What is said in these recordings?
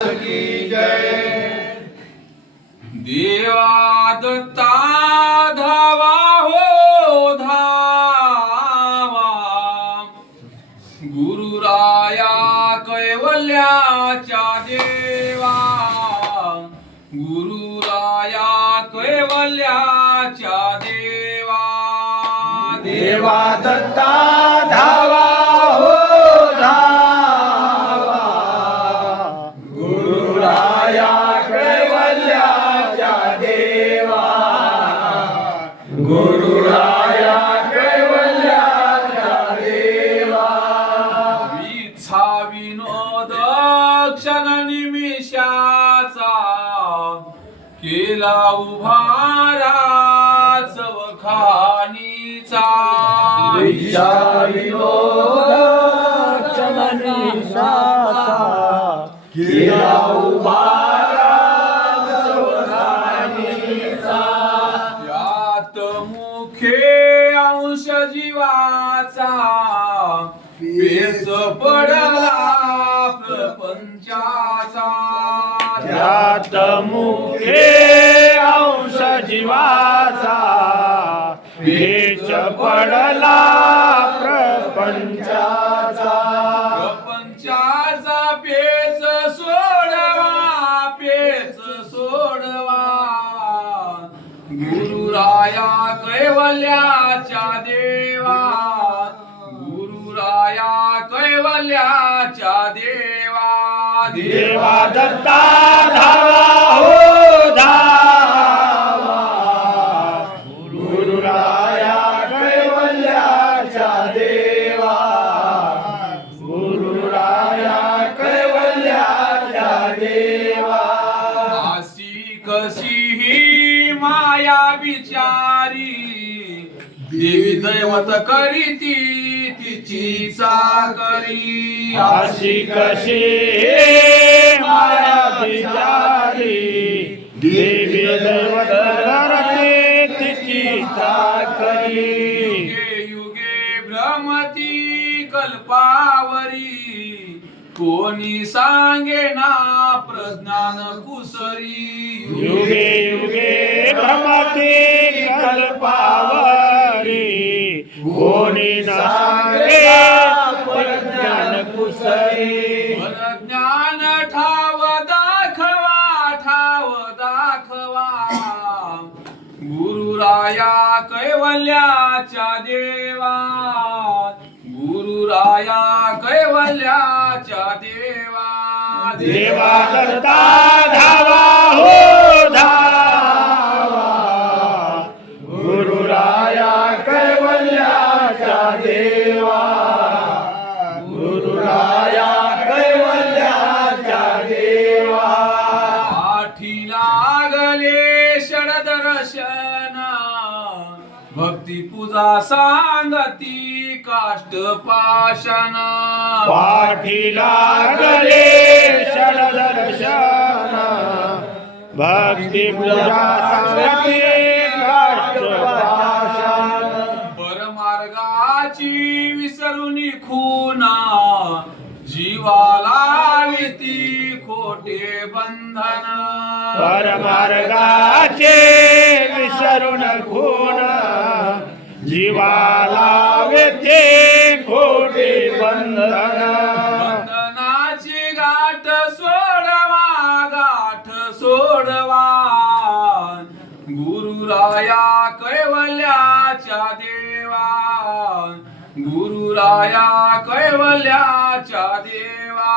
की जय। देवा दत्ता धावा हो धावा, गुरुराया कैवल्याच्या देवा, गुरुराया कैवल्याच्या देवा। देवा दत्ता धावा हो धावा, गुरुराया कैवल्याच्या देवा, गुरुराया कैवल्याच्या देवा। विच्छा विनोद क्षण निमिषाचा, केला उभारा चवखानीचा। विचार विनोद क्षण निमिषाचा, केला उभारा चवखानीचा। यात मुखे अंश जीवाचा, पेच पडला प्रपंचाचा। त्यात मुखे अंश जीवाचा, पेच पडला प्रपंचाचा। प्रपंचाचा पेच सोडवा, पेच सोडवा, गुरुराया कैवल्याच्या देवा, गुरुराया कैवल्याच्या देवा। देवा दत्ता धावा हो धावा, गुरुराया कैवल्याच्या देवा, गुरुराया कैवल्याच्या देवा। अशी कशी ही माया बिचारी, देवी दैवत करीती तिची चाकरी। अशी कशी माया बिचारी, देवी दैवत करते तिची चाकरी। युगे युगे भ्रमती कल्पावरी, कोणी सांगेना प्रज्ञान कुसरी। युगे युगे भ्रमती कल्पावरी, कोणी सांगे प्रज्ञान कुसरी। ज्ञान ठाव दाखवा, ठाव दाखवा, गुरुराया कैवल्याच्या देवा, गुरुराया कैवल्याच्या देवा। देवा दत्ता धावा हो धावा, गुरुराया कैवल्याच्या देवा, गुरुराया कैवल्याच्या देवा। पाठी लागले षडदर्शन, भक्ती पूजा सांगती काष्ट पाषाण। पाठी लागले षडदर्शन, भक्ती पूजा सांगती काष्ट पाषाण। परमार्गाची विसरुनी खुना, जीवाला विती खोटे बंधन। परमार्गाचे विसरून खून, जीवाला वेते खोटे बंधन। बंधनाची गाठ सोडवा, गाठ सोडवा, गुरुराया कैवल्याच्या देवा, गुरुराया कैवल्याच्या देवा।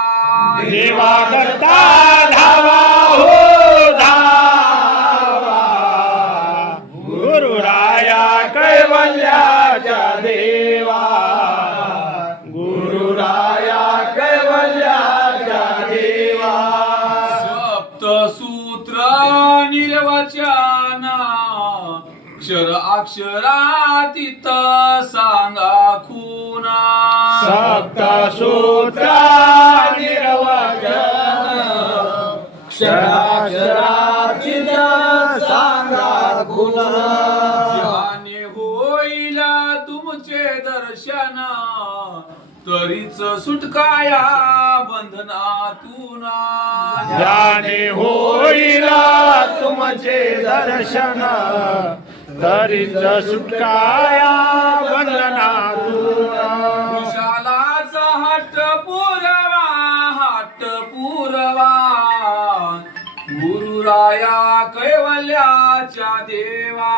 देवा दत्ता धावा हो धावा, गुरुराया कैवल्याच्या देवा, गुरुराया कैवल्याच्या देवा। सप्तसूत्र निर्वचन, अक्षर अक्षरातीत सांगा खुना। सप्तसूत्र निर्वचन, अक्षराक्षरातीत सांगा खुना। ज्याने होईल तुमचे दर्शन, तरीच सुटकाया बंधन बंधनातून ज्याने होईल तुमचे दर्शन तरीच सुटकाया बंधनातून. विशालाचा हट्ट पुरवा गुरुराया कैवल्याच्या देवा,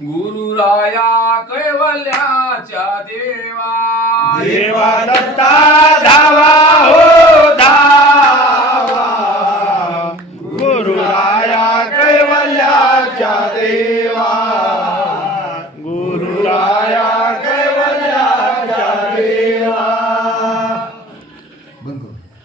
गुरुराया कैवल्याच्या देवा. देवा दत्ता धावा हो